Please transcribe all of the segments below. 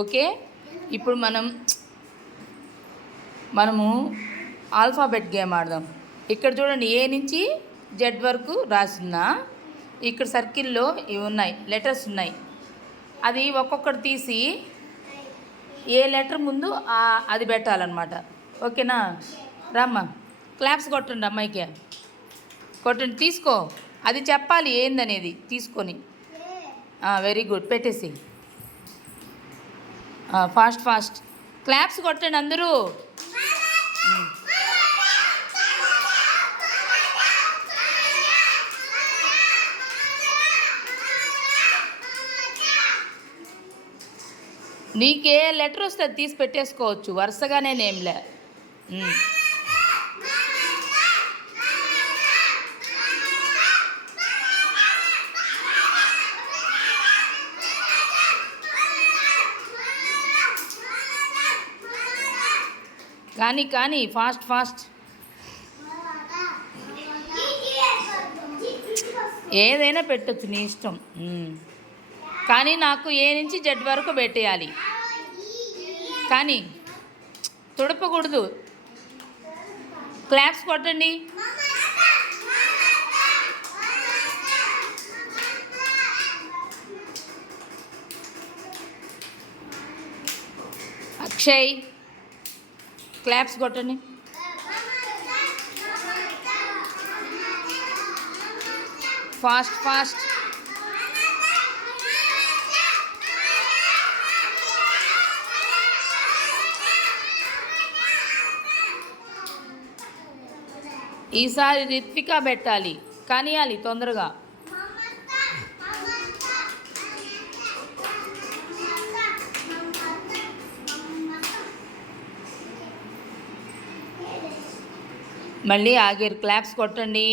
Okay. ఇప్పుడు మనము alphabet game ఆడదాం. ఇక్కడ చూడండి, ఏ నుంచి జెడ్ వరకు రాసిందా. ఇక్కడ సర్కిల్లో ఇవి ఉన్నాయి, లెటర్స్ ఉన్నాయి. అది ఒక్కొక్కటి తీసి ఏ లెటర్ ముందు అది పెట్టాలన్నమాట. ఓకేనా? రామ్మా, క్లాప్స్ కొట్టండి అమ్మాయికి. కొట్టండి, తీసుకో. అది చెప్పాలి ఏందనేది తీసుకొని. వెరీ గుడ్, పెట్టేసి. ఫాస్ట్ క్లాప్స్ కొట్టండి అందరూ. నీకే లెటర్ వస్తే తీసి పెట్టేసుకోవచ్చు, వరుసగానే నేమ్లే. కానీ ఫాస్ట్ ఏదైనా పెట్టచ్చు, నీ ఇష్టం. కానీ నాకు ఏ నుంచి జెడ్ వరకు పెట్టేయాలి. కానీ తుడపకూడదు. క్లాప్స్ కొట్టండి. అక్షయ్, క్లాప్స్ కొట్టండి. ఫాస్ట్ ఈసారి రిత్విక పెట్టాలి, కానియాలి తొందరగా. మళ్ళీ ఆగిరు, క్లాప్స్ కొట్టండి.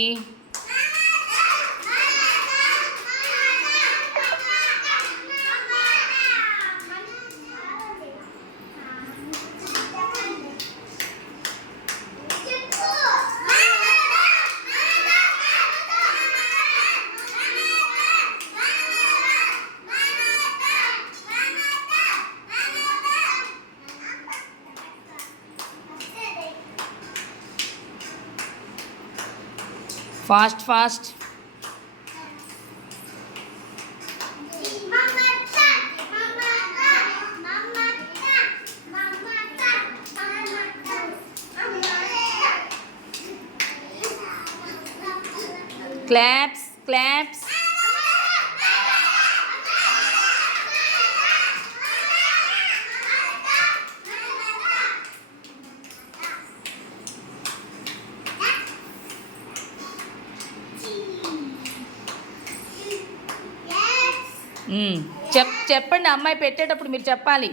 Fast claps. చెప్పండి, అమ్మాయి పెట్టేటప్పుడు మీరు చెప్పాలి.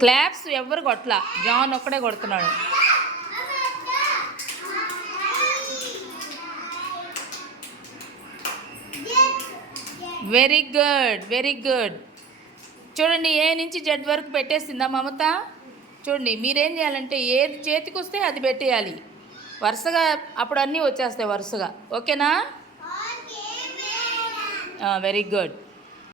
క్లాప్స్ ఎవ్వరు కొట్టలా, జాన్ ఒక్కడే కొడుతున్నాడు. Very good. చూడండి, ఏ నుంచి జెడ్ వరకు పెట్టేసిందా మమత. చూడండి, మీరేం చేయాలంటే ఏది చేతికి వస్తే అది పెట్టేయాలి వరుసగా, అప్పుడు అన్నీ వచ్చేస్తాయి వరుసగా. ఓకేనా? Very good.